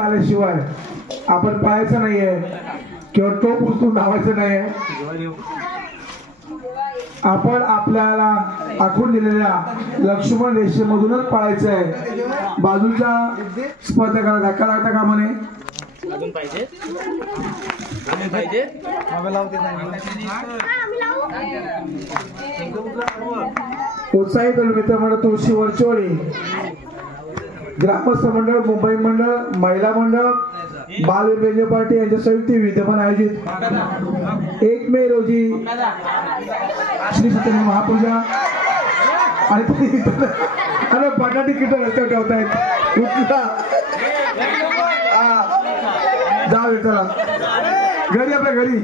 आल्याशिवाय आपण पाहायचं नाहीये किंवा टोप उचलून धावायचं नाहीये. आपण आपल्याला आखून दिलेल्या लक्ष्मण रेषेमधूनच पाहायचं आहे. बाजूच्या स्पर्धकाला धक्का लागता कामा नये. उत्साही मित्र मंडळ तुळशी वरचोळी, ग्रामस्थ मंडळ, मुंबई मंडळ, महिला मंडळ, बाल विभागीय पार्टी यांच्या संयुक्त विद्यमान आयोजित 1 मे रोजी श्री सत्यनारायण महापूजा आणि बटाटी किट रस्त्यावर ठेवतायत. जा चला घरी, आपल्या घरी.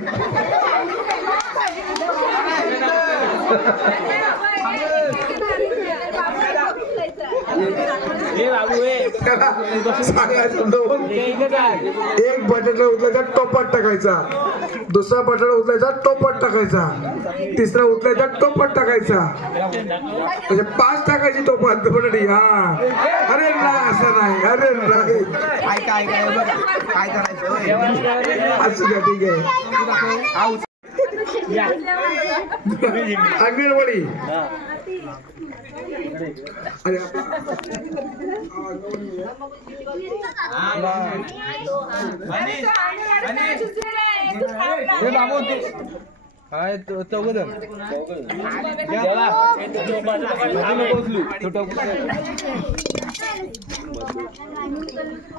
एक बटाटा उचलायचा टोपात टाकायचा, दुसरा बटाटा उचलायचा टोपात टाकायचा, तिसरा उचलायचा टोपात टाकायचा, म्हणजे 5 टाकायची टोपात बटाटी. हा अरे नाही असं नाही, अरे नाही काय करायचं असं का? ठीक आहे. अंगणवाडी अरे काय चौघजण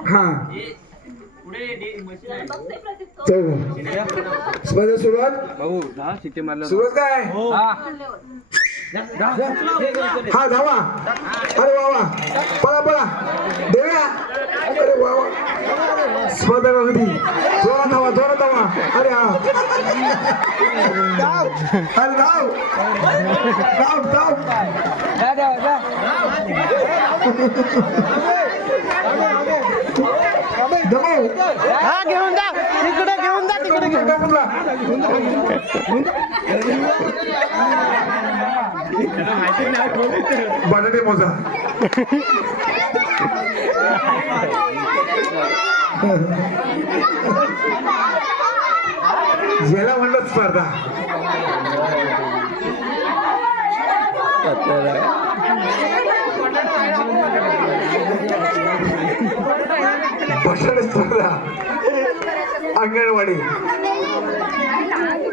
हा स्पर्धा सुरुवात. सुरुवात काय? हा धावा. अरे वा वा, पळा पळा देव्या. अरे वा वा, स्पर्धा कधी जोरात धावा, जोरात धावा. अरे हा, अरे धाव धाव धाव. हा घेऊन जा तिकडे, घेऊन जा तिकडे, घेऊन बटाटे मोजा. ज्याला म्हणलं स्पर्धा बटाटे स्पर्धा अंगणवाडी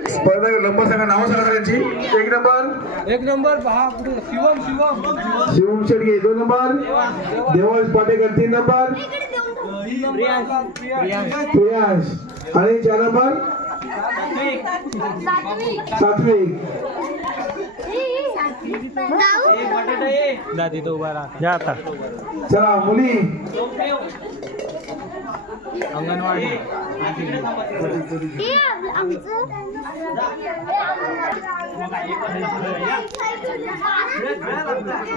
स्पर्धा. नंबर सांगा, नाव सांगा त्यांची. 1 number Shivam Shedge, 2 number Devansh Patekar, 3 number Priyansh आणि 4 नंबर सात्विक. चला मुली अंगणवाडी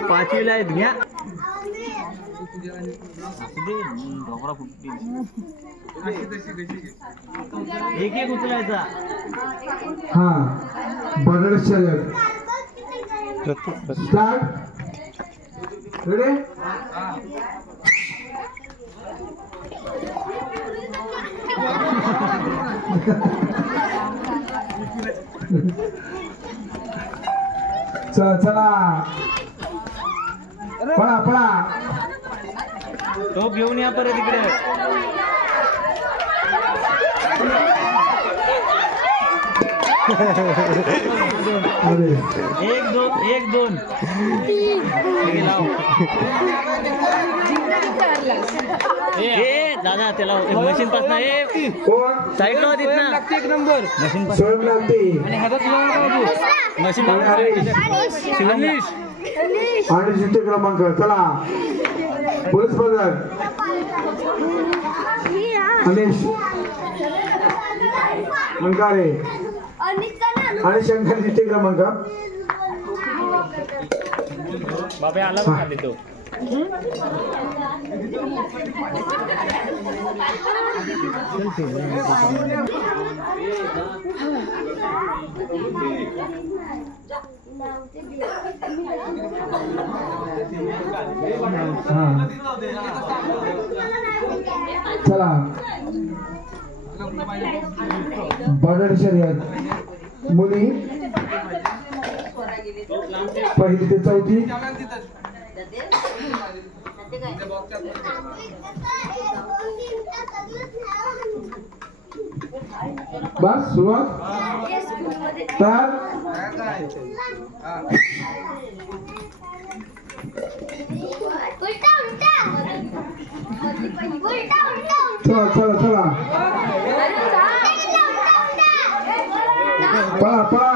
पाचवीला आहेत घ्या. एक एक उचलायचा. हा बटाटे शर्यत स्टार्ट. रेडी. चला चला पळा पळा. तो घेऊन या परत इकडे. एक दोन दादा त्याला मशीन पास नाही साईड ला होती ना. 1 नंबर मशीन पास आणि हातात मशीन आणि जिथे क्रमांक. चला पोलीस पदक अनिश मंकारे आणि शंकर जिथे क्रमांक. बाबा आला का तो. चला बटाटे शर्यत मुली 1ली ते 4थी. बस सुरुवात. तर चला चला चला पळा पळा.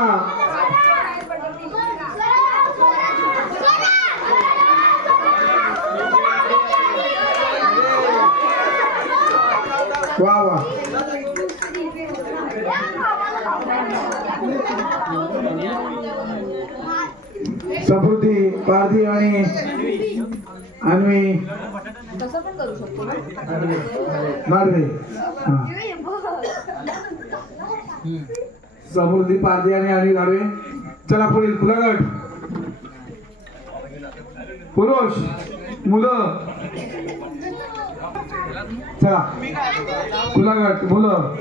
वा वा. समृद्धी पारधी आणि अन्वी नाडवे. समृद्धी पारधी आणि अन्वी नाडवे. चला पुढील खुलागट पुरुष मुलं. चला खुलागट मुलं.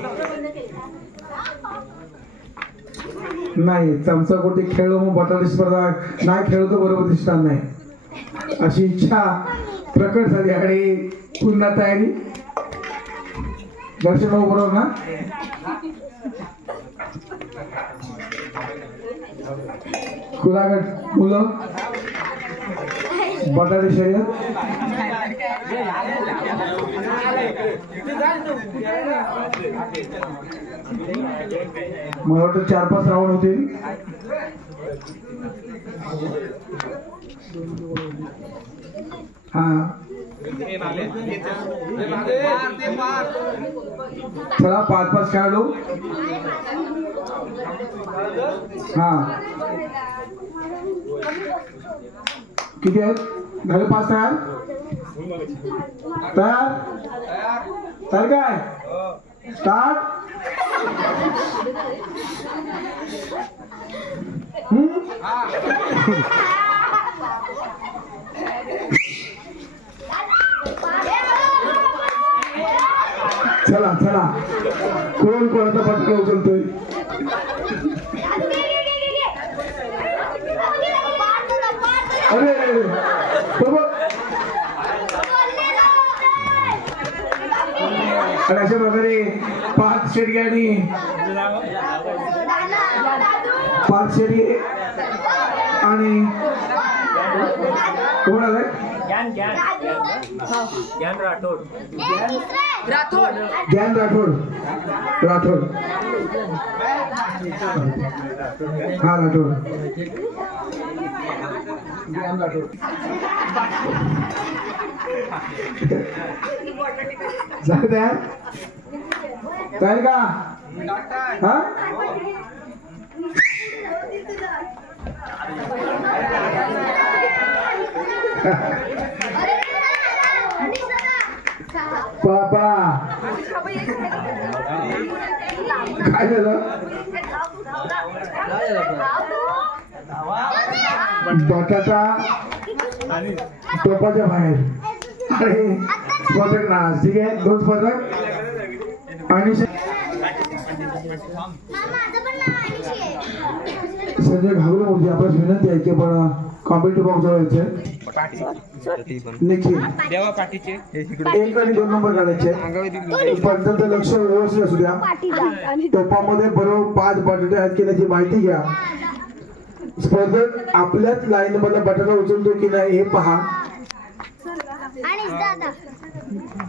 नाही चमचा कोटी खेळलो मग बटाटे स्पर्धा नाही खेळलो तर बरोबर दिसणार नाही अशी इच्छा प्रकट झाली आणि पुन्हा तयारी. दर्शन भाऊ बरोबर ना. खुलागट मुलं बटाटे शर्यत. मला वाटतं 4-5 राऊंड होतील. हा चला 5-5 खेळाडू. हा किती आहेत झाले 5 तयार. तयार तयार काय स्टार्ट. चला चला कोण कोणाचा पटका उचलतोय. अरे अशा प्रकारे 5 शेडगे आणि 5 शेडगे आणि कोण आलाय ज्ञान राठोड. ज्ञान राठोड राठोड हा राठोड ज्ञान राठोड. झालं तयार तयार का हा. बाबा काय झालं. बटाटा टोपाच्या बाहेर आणि स्पर्धक नाश. ठीक आहे 2 स्पर्धक आणि संजय घाबरू होती. आपल्याला विनंती आहे की आपण कॉम्पिटिटिव्ह बॉक्स जायचे. निखिल 1 आणि 2 नंबर काढायचे. स्पर्धकांचं लक्ष व्यवस्थित असू द्या. टोपामध्ये बरोबर 5 बटाटे आहेत की त्याची माहिती घ्या. स्पर्धक आपल्याच लाईन मध्ये बटाटा उचलतो की नाही हे पहा.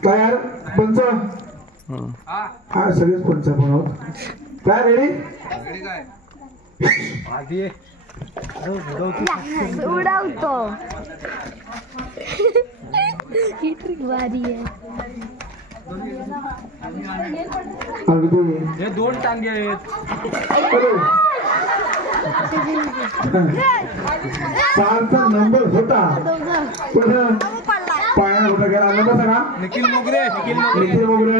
तयार पंच. हा सगळेच पंच पण आहोत. काय रेडी उडवतो. ही ट्रिक भारी आहे. हे 2 टांगे आहेत. पाचचा नंबर होता पण पायाला कुठं गेला नंबर सांगा. निखिल मोगरे निखिल मोगरे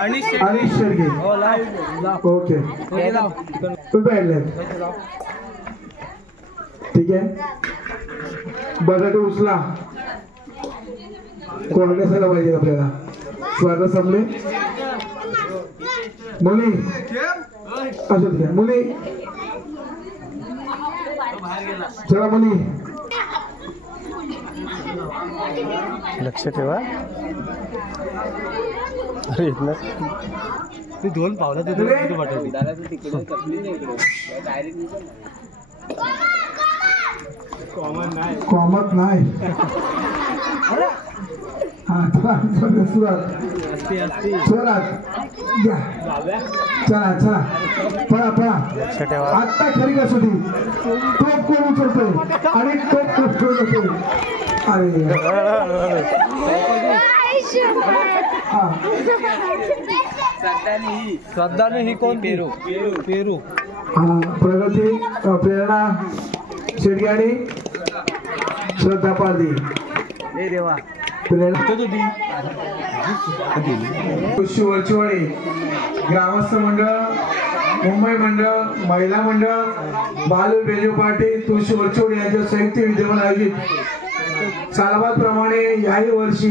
आणि अनिश शेडगे. ओके ठीक आहे. बटाटे उचला. कोणाला असायला पाहिजे आपल्याला स्पर्धा संपले मुली असू द्या मुली चला मुली लक्ष ठेवा अरे इथलं तू दोन पावलं तिथे पाठवली कॉमत नाही चला चला पळा पळा लक्ष ठेवा आता खरी का सुटी टोप कोण उचलतोय आणि टोप कोण उचलतोय अरे हा श्रद्धाने ही कोण पेरू पेरू हा प्रगती प्रेरणा शेडगे आणि श्रद्धा पारदी ए देवा वर्चुवळी ग्रामस्थ मंडळ मुंबई मंडळ महिला मंडळ बालू बेजू पार्टी तुळशी वर्चुवळी यांच्या संयुक्त विद्यमान आयोजित सालाबादप्रमाणे याही वर्षी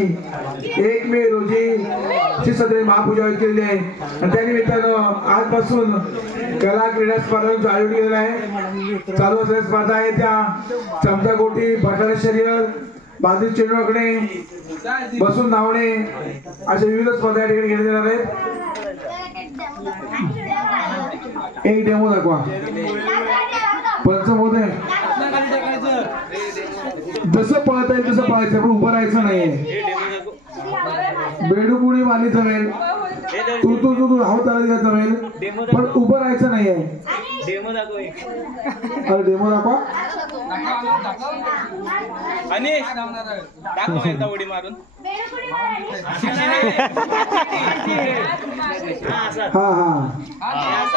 1 मे रोजी सदरी महापूजा केलेली आहे आणि त्या निमित्तानं आजपासून कला क्रीडा स्पर्धांचं आयोजन केलेलं आहे चालू असलेल्या स्पर्धा आहे त्या चमचा गोटी बटाटा शर्यत बाजू चेंडू आखणे बसून धावणे अशा विविध स्पर्धा या ठिकाणी घेण्यात येणार आहेत एक डेमो दाखवा पंचमोदय जसं पळता येईल तसं पळायचं पण उभं राहायचं नाहीये बेडूकुडी मारली जमेल तू तू तू तू धावत आला जमेल पण उभं राहायचं नाहीये डेमो दाखव अरे डेमो दाखवा उडी मारून हा हा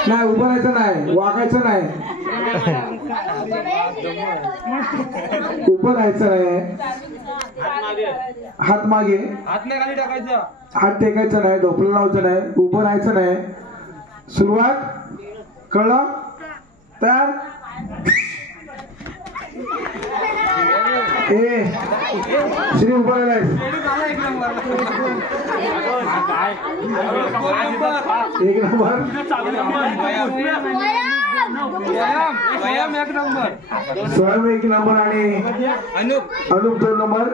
नाही उभं राहायचं नाही वाकायचं नाही उभं राहायचं नाही हात मागे हात नाही खाली टाकायचं हात टेकायचं नाही ढोपलं लावायचं नाही उभं राहायचं नाही सुरुवात कळलं तयार ए श्री उभं राहिलाय एक नंबर स्वयं 1 नंबर आणि अनुप 2 नंबर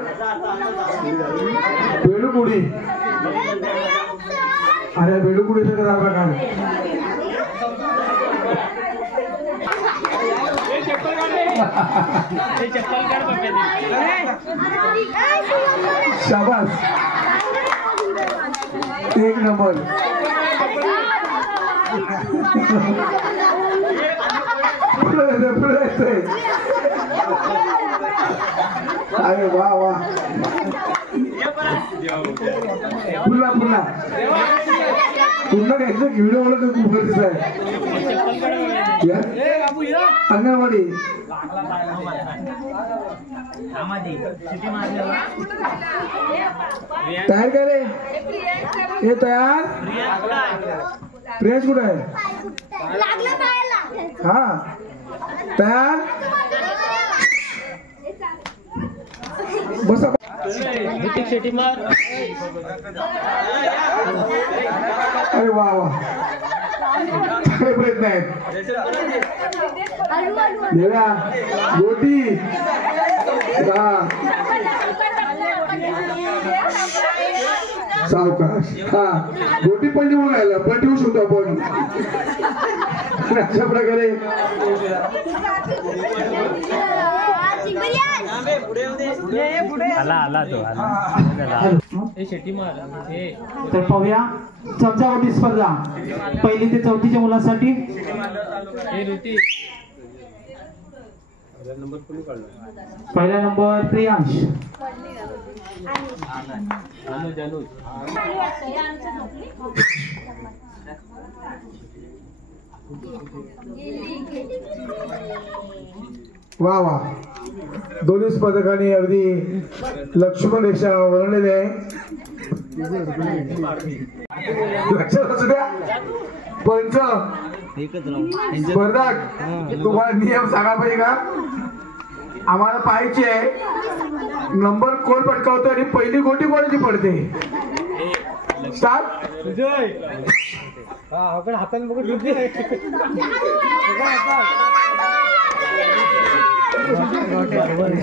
बेडूकुडी अरे बेडूकुडी का प्रकार शाबास 1 नंबर अरे वा वा पुन्हा पुन्हा पुन्हा घ्यायचं व्हिडिओ मला खूप गरजेचं आहे अंगणवाडी तयार का रे हे तयार प्रियांश कुठे आहे हा तयार बस अरे वा वा चांगले प्रयत्न आहेत देव्या गोटी सावकाश हा गोटी पण निवडून राहिला पण ठेवू शकतो आपण अशा प्रकारे आला तो तर पाहूया चमचावटी स्पर्धा 1ली ते 4थीच्या मुलांसाठी पहिला नंबर प्रियांश वा वा दोन्ही स्पर्धकांनी अगदी लक्ष्मण रेषा वळवलेली आहे लक्षात असू द्या पंच स्पर्धक तुम्हाला नियम सांगा पाहिजे का आम्हाला पाहायची आहे नंबर कोण पटकावतो आणि पहिली गोटी कोणाची पडते. स्टार्ट. हाताने बघत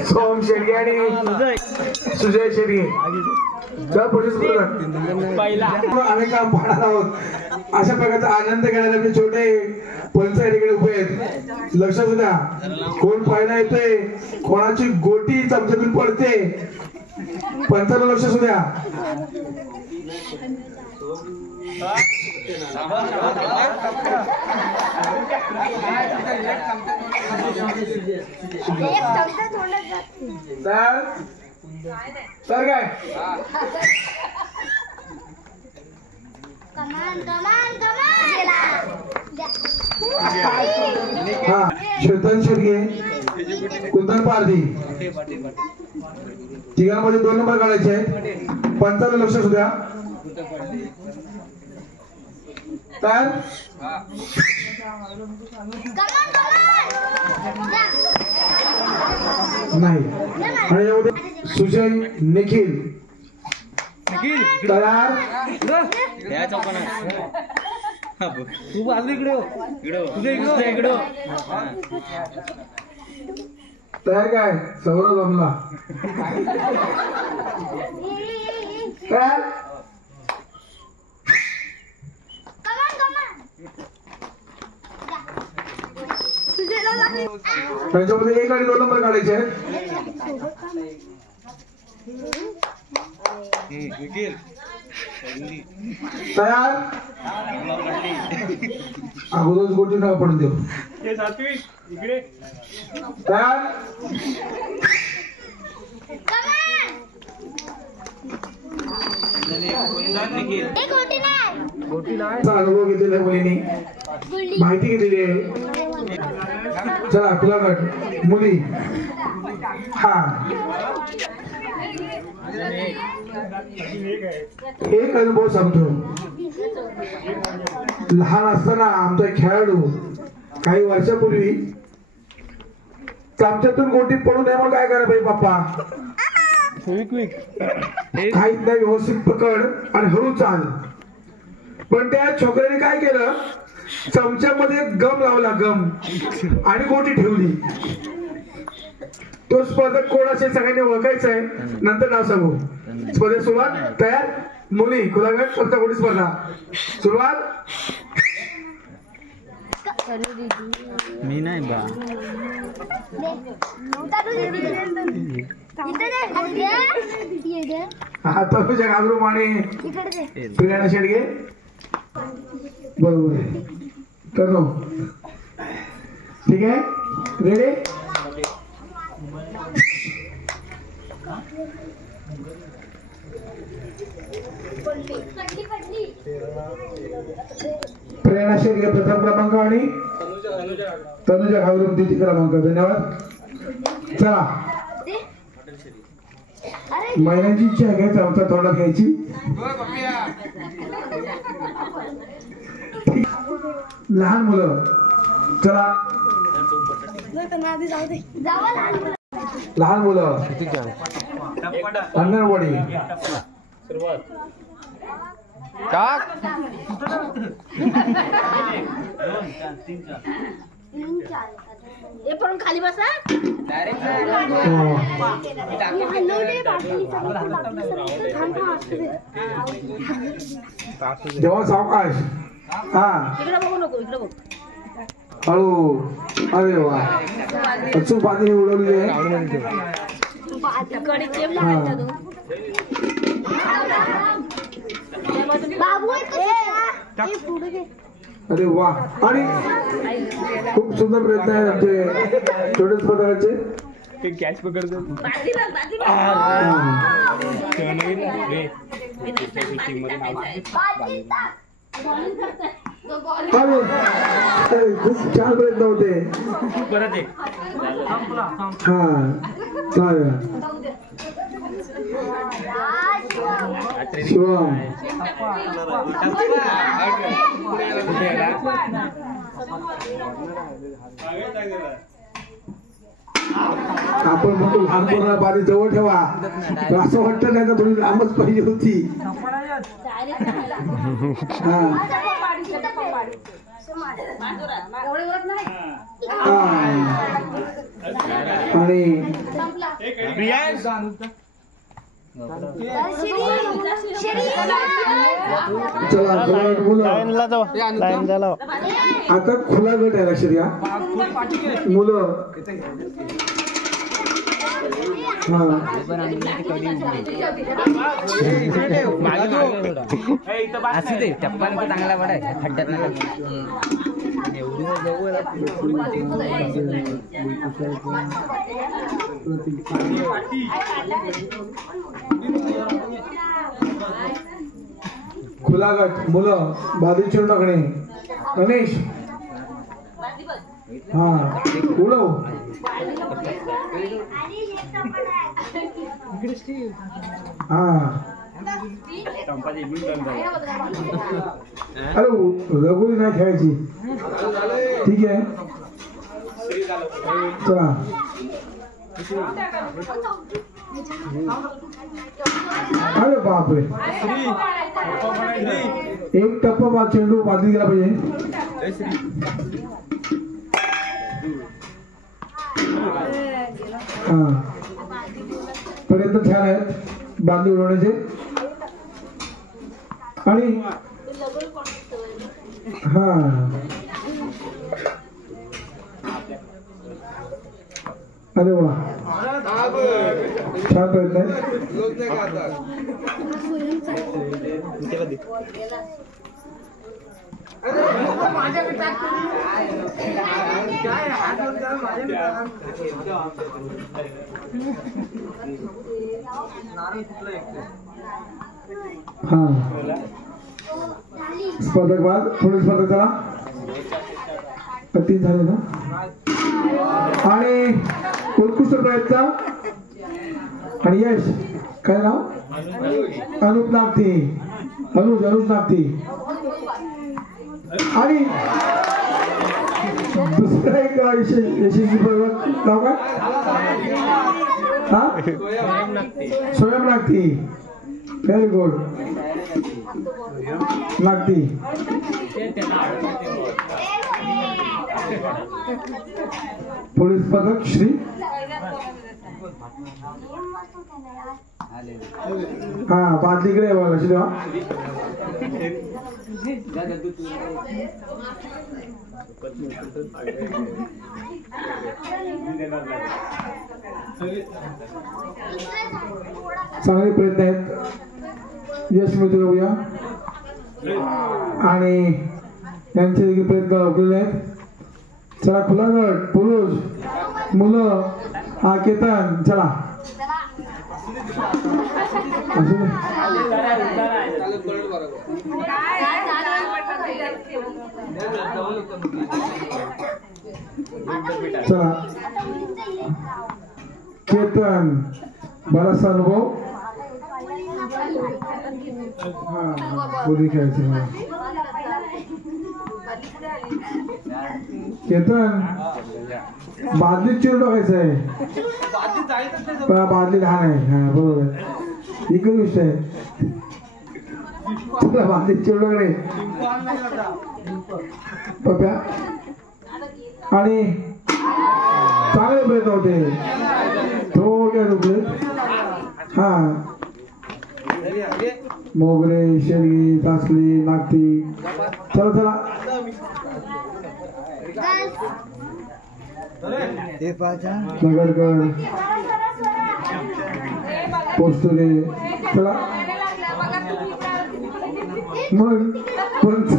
सोम शेडगे आणि सुजय शेडगे आम्ही काम पाहणार आहोत. अशा प्रकारचा आनंद घेणारे आपले छोटे पंच इकडे उभे आहेत. लक्षात द्या कोण पाहायला येतोय कोणाची गोटी चमच्यातून पडते. पंचाला लक्ष असू द्या. तर काय हा श्वेतन शेडगे कुंदन पारधी तिघांमध्ये 2 नंबर काढायचे आहेत. पंचाला लक्ष असू द्या. तर नाही आणि यामध्ये सुजय निखिल तयार. तू बाजू इकडे इकडे तयार काय सौरव जमला. तयार. त्यांच्यामध्ये 1 आणि 2 नंबर काढायचे आहेत. तयार. अगोदरच गोटी नका पडून देऊ. तयार. अनुभव घेतलेला आहे मुलींनी माहिती घेतलेली आहे. चला तुला मुली हा एक अनुभव सांगतो. लहान असताना आमचा खेळाडू काही वर्षापूर्वी आमच्यातून गोटी पडू नये म्हणून काय करा पाहिजे पप्पा काहीच नाही व्यवस्थित पकड आणि हळू चाल. पण त्या छोकऱ्याने काय केलं चमच्यामध्ये गम लावला गम आणि गोटी ठेवली. तो स्पर्धक कोण असेल सगळ्यांनी ओळखायचं आहे. नंतर नाव सांगू. स्पर्धेत सुरुवात. तयार. मुली खुलागट चमचा गोटी स्पर्धा सुरुवात. मी नाही बा हा तनुजा घाबरू आणि प्रियाणा शेडगे बरोबर आहे. तनु ठीक आहे. रेडी. प्रेरणा शेडगे प्रथम क्रमांक आणि तनुजा घाबरून 3 क्रमांक. धन्यवाद. चला महिलांची इच्छा आहे घ्यायचा आमचा तोंडात घ्यायची. लहान मुलं चला लहान मुलं अंगणवाडी खाली बसा. जेव्हा सावकाश हा हळू. अरे वा अचूक पाणी उडवली आहे. अरे वा आणि खूप सुंदर प्रयत्न आहे आमचे छोटे स्पर्धकांचे. कॅच पकडतो खूप छान प्रयत्न होते. परत एक हा चालेल. शिवम आपण म्हणतो लहानपणा बारी जवळ ठेवा, तर असं वाटतं नाही का थोडी लांबच पाहिजे होती. हा आणि चला आता खुला गट आहे, लक्षात घ्या मुलं. चांगला पडाय खड्ड्यात खुला गट मुलं बाजू चिरून टाकणे. गणेश हा उडव. हा अरे रघुली नाही खेळायची, ठीक आहे. चला अरे बापरे, एक टप्पा चेंडू बाजू गेला पाहिजे. हा पर्यंत छान आहेत बांधू उडवण्याचे. आणि हा अरे वा छान प्रयत्न आहे. हा स्पर्धक बाद थोडी स्पर्धा चला, 3 झाले ना. आणि उत्कृष्ट प्रयत्न आणि यश. काय नाव? अनुप नागती, अनुज नागती. आणि दुसरा एक यशस्वी प्रयोग नाव काय? हा स्वयं नागती. व्हेरी गुड नागती. पोलीस पदक श्री. हा बादलीकडे लक्ष द्या. चांगले प्रयत्न आहेत, यश मिळतो बघूया. आणि यांचे देखील प्रयत्न अवघडले आहेत. चला खुला गट पुरुष मुलं. हा केतन चला चला केतन बराचसा अनुभव. हा बोली खेळायचं. केतन बादलीत चिरून टाकायचं आहे, बादली लहान आहे. हा बरोबर, एकच गोष्ट आहे. तुला बादलीत चिरून टाकणे पप्या. आणि चांगले प्रयत्न होते, थोडे रुपये. हा मोगरे शेळगी तासली नागती. चला चला नगरकर पोस्टुरे. चला मग पंच.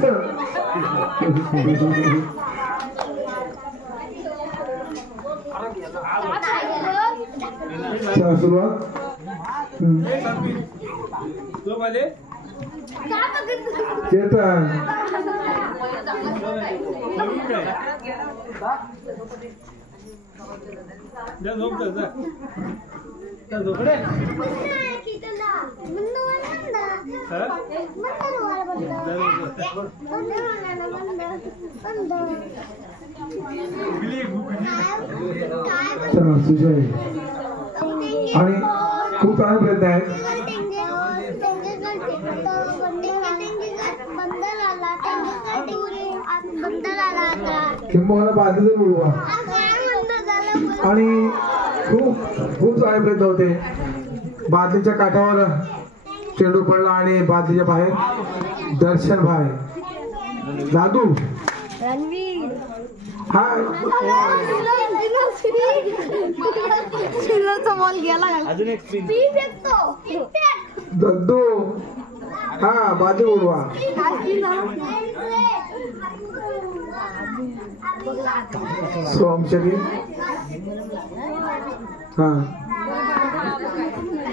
चला सुरुवात. केतन चला सुजय आणि खूप चांगले प्रयत्न आहेत. किंबहुना बाजूला उडवा आणि खूप खूप चांगले प्रयत्न होते. बादलीच्या काठावर चेंडू पडला आणि बादलीच्या बाहेर दर्शन भाई जादू हा बॉल गेला दद्दू हा बाजू उडवा. सोमशरी हा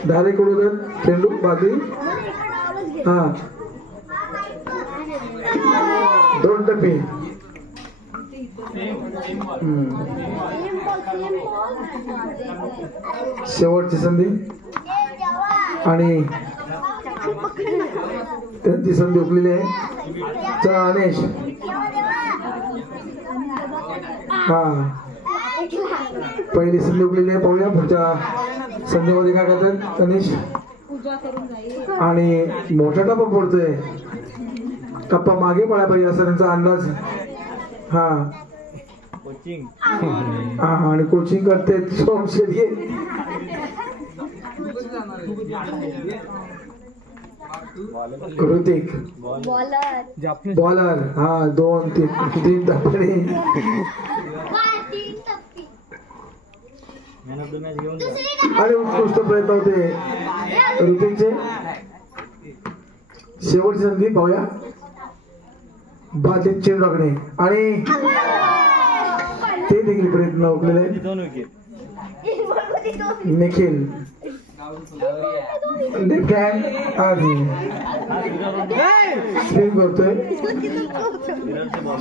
डायरेक्ट उडवत चेंडू बाजू हा 2 टप्पे. शेवटची संधी आणि त्यांची संधी हुकलेली आहे. चला अनेश हा पहिली संधी हुकलेली आहे. पाहूया पुढच्या संधीमध्ये काय करतात अनेश. आणि मोठा टप्पा पडतोय. टप्पा मागे पडायला पाहिजे असा त्यांचा अंदाज. हा हा आणि कोचिंग करते सोमशेरी. ऋतिक बॉलर हा 2-3 टप्पे. आणि उत्कृष्ट प्रयत्न होते ऋतिकचे. शेवटची संधी पाहूया बादलीत चेंडू टाकणे आणि ते देखील प्रयत्न हुकलेले आहेत. निखिल लेफ्ट हँड आणि स्पिन करतोय.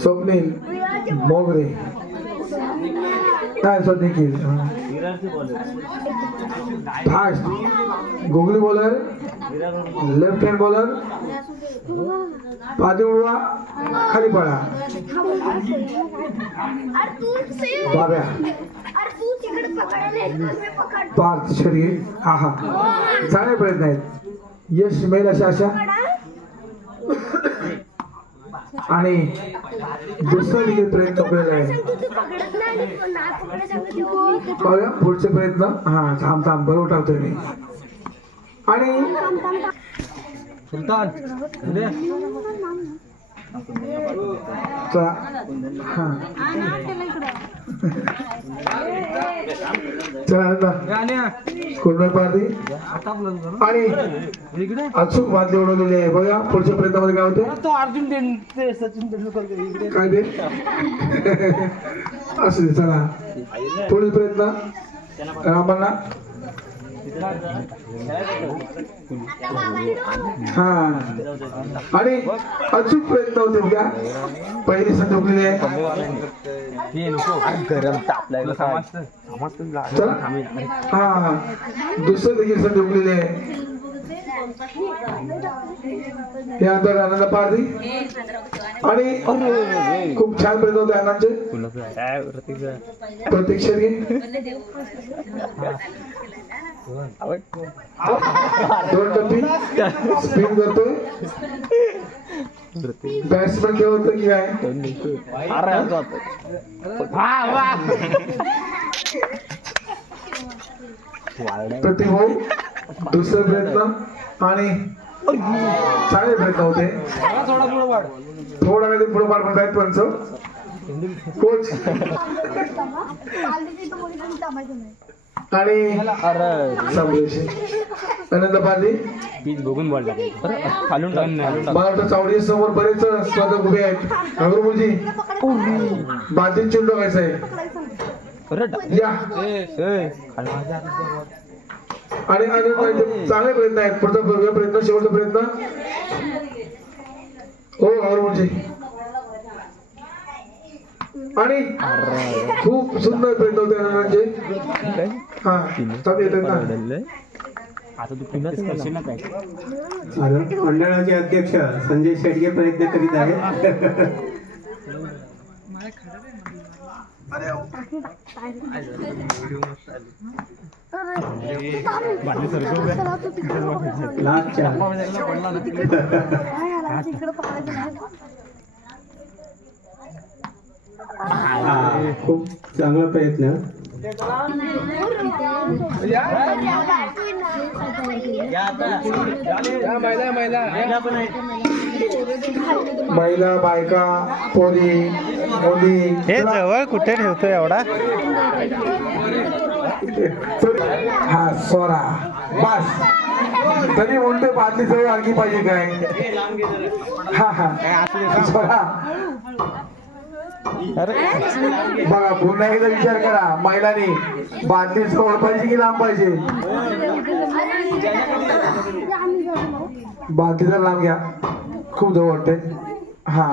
स्वप्नील मोगरे काय Nikhil fast googly bowler left hand bowler बाजू उडवा खाली पडा. बाब्या पार्थ शरीर हा हा चांगले प्रयत्न आहेत. यश मिळेल अशा आशा. आणि दुसरा देखील प्रयत्न केलेला आहे. पाहूया पुढचे प्रयत्न. हा थांब बरोबर टाकतोय मी. आणि सुलतान आणि अचूक वाद्य उडवलेले आहे. बघा पुढच्या प्रयत्नामध्ये काय होते. तो अर्जुन सचिन तेंडुलकर काय ते असू दे. चला पुढील प्रयत्न रामांना. हा आणि अचूक प्रयत्न होते बघा. पहिली संधी हुकलेली आहे. हा दुसरी देखील संधी हुकलेली आहे. त्यानंतर आनंद पारधी आणि खूप छान प्रयत्न होते आनंदचे. प्रतीक शेरगे 2 टप्पी स्पिन करतोय. बॅट्समॅन खेळतो की काय. प्रतीक भाऊ दुसरा प्रयत्न आणि चांगले प्रयत्न होते. थोडा काही पुढे पाड म्हणतायत पंच कोच. आणि आनंद पारधी बघून बोलला मला चावडी समोर बरेच स्पर्धक उभे आहेत. अग्रमुजी बादलीत चेंडू टाकायचा आहे. या आणि चांगले प्रयत्न आहेत. पुढचा प्रयत्न शेवटचा प्रयत्न हो अग्रमुजी आणि खूप सुंदर प्रयत्न होते म्हणजे हा चालू येतात ना. आता तू पुन्हा करशील ना काय? मंडळाचे अध्यक्ष संजय शेडगे प्रयत्न करीत आहेत. लास्टच्या खूप चांगला प्रयत्न. महिला बायका पोरी मुली हे जवळ कुठे ठेवतोय एवढा? हा सोरा बस. तरी म्हणतोय बादली जवळ आणखी पाहिजे काय. हा हा सोरा. बघा पुन्हा एकदा विचार करा, महिलांनी बादली जवळ पाहिजे की लांब पाहिजे? बादली जर लांब घ्या, खूप जवळ वाटते. हा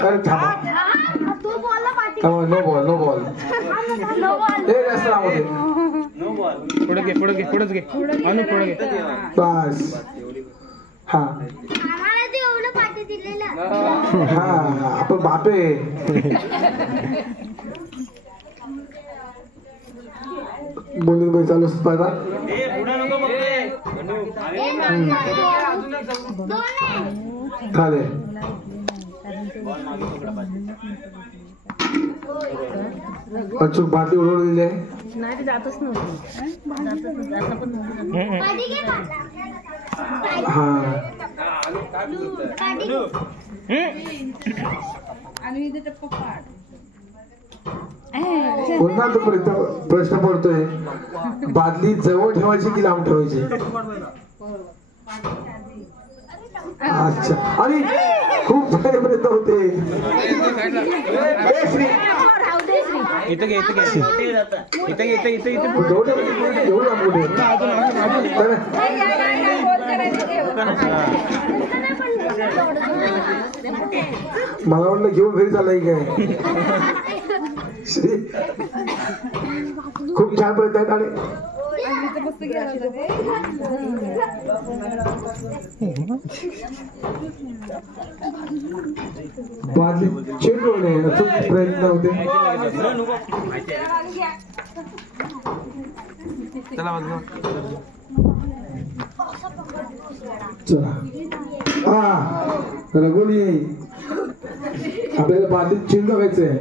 अरे थांबा. No ball no ball. हे जास्त लांब होते. पुढे घे पुढे घे पुढेच घे अनु पुढे घे. बस. हा हा आपण बापे. बोलून बाई चालू पाहिजे. झाले. अचूक बाटली उडवलेली आहे. हा पुन्हा तो प्रश्न पडतोय, बादली जवळ ठेवायची की लांब ठेवायची? अच्छा. आणि खूप सारे प्रयत्न होते. इथं घे इथं घे इथं घे इथं इथं इथं एवढं लांब कुठे? मला वाटलं घेऊन घरी चाललाय काय. श्री खूप छान प्रयत्न आहेत. आणि बादली चेंडूने खूप प्रयत्न होते. चला हा रघुनी आपल्याला बादलीत चेंडू बघायचंय.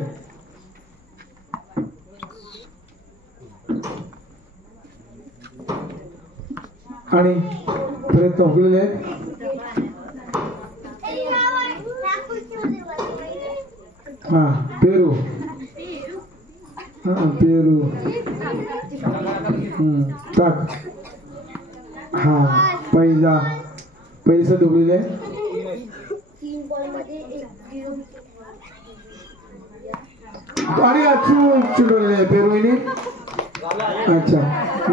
आणि प्रयत्न हुकलेले आहेत. हा पेरू. हा पेरू. टाक. हा पहिली संधी हुकलेली आहे. आणि अचूक चिडवलेले आहे पेरूने. अच्छा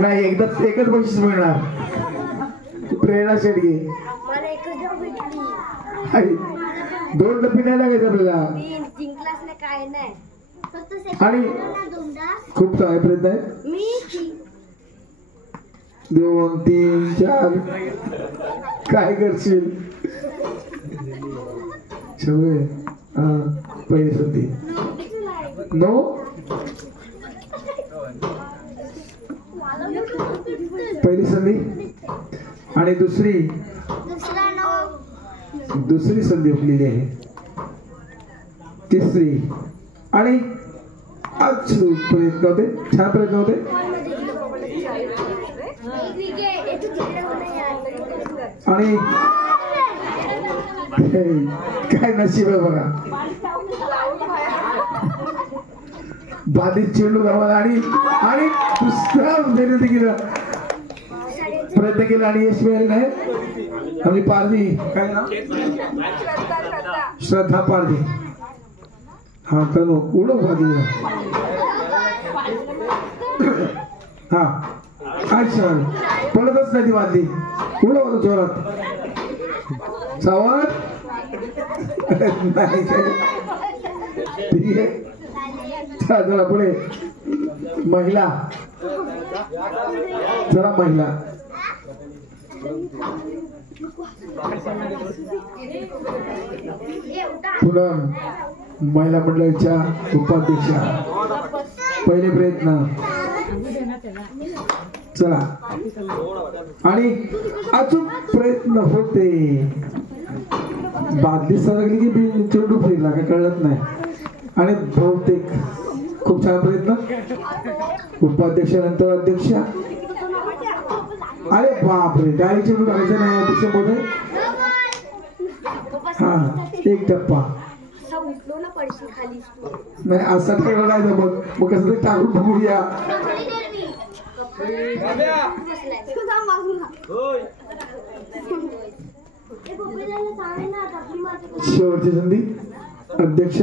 नाही, एकच बक्षीस मिळणार. प्रेरणा शेडगे. 2 डब्बी नाही लागायचे आपल्याला. आणि खूप चांगले प्रयत्न आहे. 2 3 4 काय करशील? पहिली संधी नो. पहिली संधी आणि दुसरी संधी हुकलेली आहे. तिसरी आणि अचूक प्रयत्न होते. छान प्रयत्न होते. आणि काय नशीब आहे बघा. बाधित चेंडू गमावला. आणि दुसरा प्रयत्न केला आणि यश मिळाले नाही. आम्ही पारधी काय ना श्रद्धा पारधी. हा तनु उडव बाधी. हा अच्छा पडतच नाही ती बादली पुढं होतं जोरात सावध नाही काय ठीक आहे चला चला पुढे महिला चला महिला पुन्हा महिला मंडळाच्या उपाध्यक्षा पहिले प्रयत्न चला आणि अचूक प्रयत्न होते बादली सरकली की चेंडू फिरला काय कळत नाही आणि बहुतेक खूप छान प्रयत्न उपाध्यक्षानंतर अध्यक्षा अरे बापरे डायरेक्ट चेंडू टाकायचा नाही अध्यक्षामध्ये हा एक टप्पा नाही असा टाकला नाही मग कसं तरी टाकून बघूया शेवटची संधी अध्यक्ष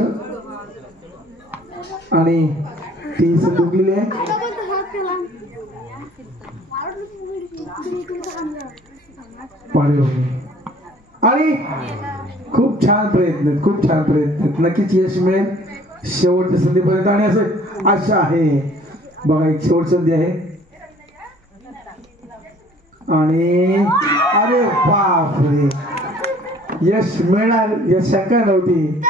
आणि ती संधी उकलेली आहे आणि खूप छान प्रयत्न खूप छान प्रयत्न नक्कीच यश मिळेल शेवटच्या संधीपर्यंत आणि असं आशा आहे बघा एक शेवट संधी आहे आणि अरे बापरे यश मिळणार यश शंका नव्हती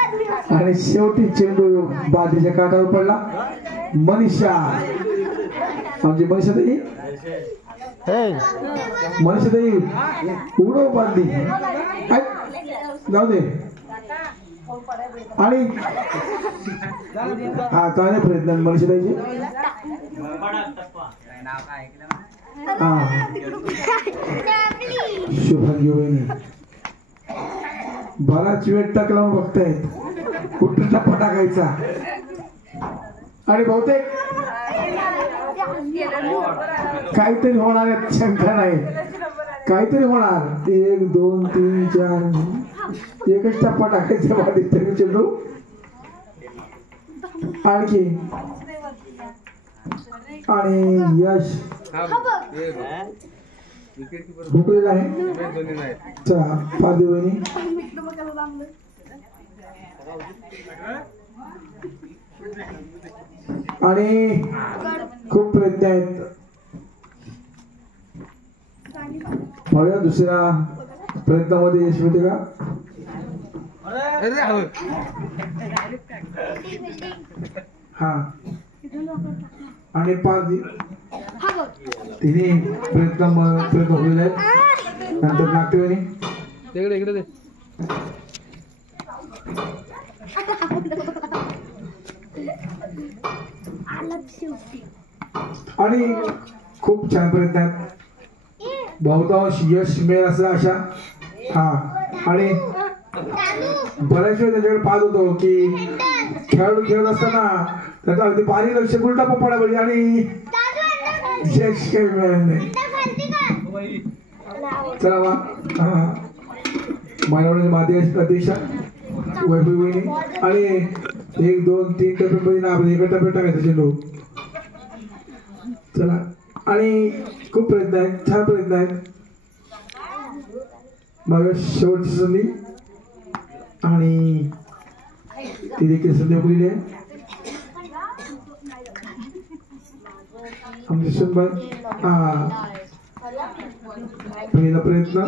आणि शेवटी चेंडू बादलीच्या काठावर पडला मनीषा आमची मनीषा ताई मनीषा ताई उडव बादली जाऊ दे आणि हा चांगले प्रयत्न मनीषा ताईचे हा शुभांगी वहिनी बराच वेळ टक लावून बघतायत कुठं टप्पा टाकायचा आणि बहुतेक काहीतरी होणार आहे शंका नाही काहीतरी होणार 1 2 3 4 एकच टप्पा टाकायचा वाढीत तरी चेंडू आणखी आणि यश भुकलेला आहे चला पादी वहिनी आणि खूप प्रयत्न आहेत बघा दुसऱ्या प्रयत्नामध्ये यश मिळते का हा आणि तिने प्रयत्न होलेले आहेत नंतर नागटेवानी इकडे आणि खूप छान प्रयत्न आहेत बहुतांश यश मिळेल असं आशा हा आणि बऱ्याच वेळ त्याच्याकडे पाहत होतो की खेळाडू खेळत असताना त्याचा अगदी बारीक लक्ष उलटा पडा पाहिजे आणि यश काही मिळालं नाही चला वा हा मानवण्याची माध्यम अध्यक्षा वैभवी वहिनी आणि 1 2 3 टप्प्यामध्ये ना आपण एका टप्प्यात टाकायचं चेंडू चला आणि खूप प्रयत्न आहेत छान प्रयत्न आहेत बघा शेवटची संधी आणि ती देखील संधी उकलेली आहे आमचे सुनबाई हा पहिला प्रयत्न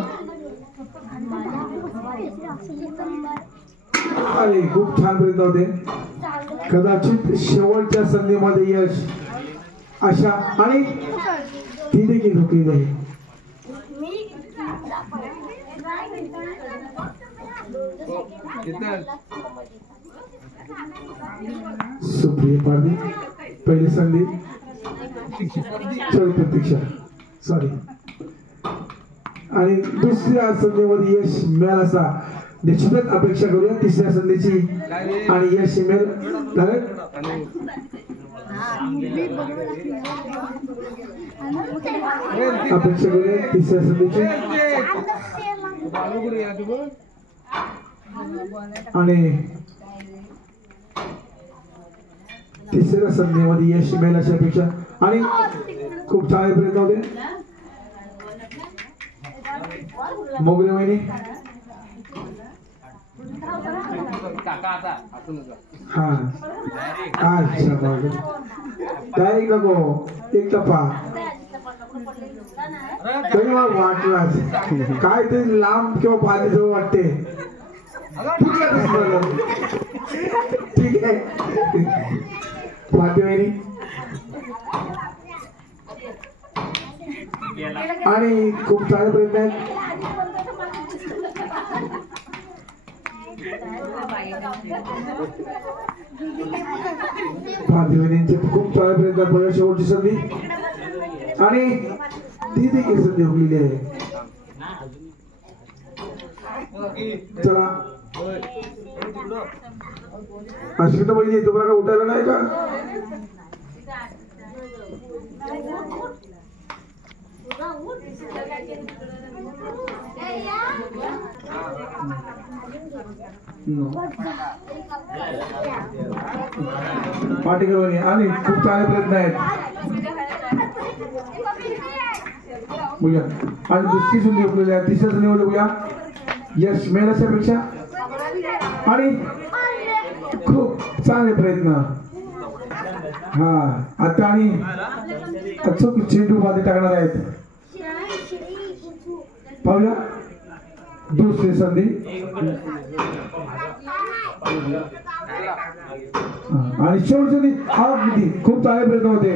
अरे खूप छान प्रयत्न होते कदाचित शेवटच्या संधीमध्ये यश आशा आणि ती देखील हुकली जाईल सुप्रिया पारदी पहिली संधी प्रतीक्षा सॉरी आणि दुसऱ्या संधीमध्ये यश मिळाल असा निश्चितच अपेक्षा करूया तिसऱ्या संधीची आणि यश मिळेल अपेक्षा करूया तिसऱ्या संधीची आणि तिसऱ्या संधीमध्ये यश मिळेल अशी अपेक्षा आणि खूप चांगले प्रयत्न होते. मोगली वहिनी हा अच्छा बाबा काय नको एक टप्पा तरी मला वाटलाच काय ते लांब किंवा पाणी जवळ वाटते. ठीक आहे वाद्य आणि खूप चांगले प्रयत्न आहेत. भादेवानींचे खूप चांगले प्रयत्न आहेत. शेवटची संधी आणि ती देखील संधी हुकलेली आहे. चला अश्विता बहिणी तुम्हाला उठायला नाही का? पाटेकर बहिणी आणि खूप चांगले प्रयत्न आहेत. बघूया आणि दुसरी संधी हुकलेली आहे. तिसऱ्या संधी बघूया यश मिळेल अशा पेक्षा आणि खूप चांगले प्रयत्न. हा आता आणि अचूक चेंडू मध्ये टाकणार आहेत. पाहूया दुसरी संधी आणि शेवटची संधी. हा किती खूप चांगले प्रयत्न होते.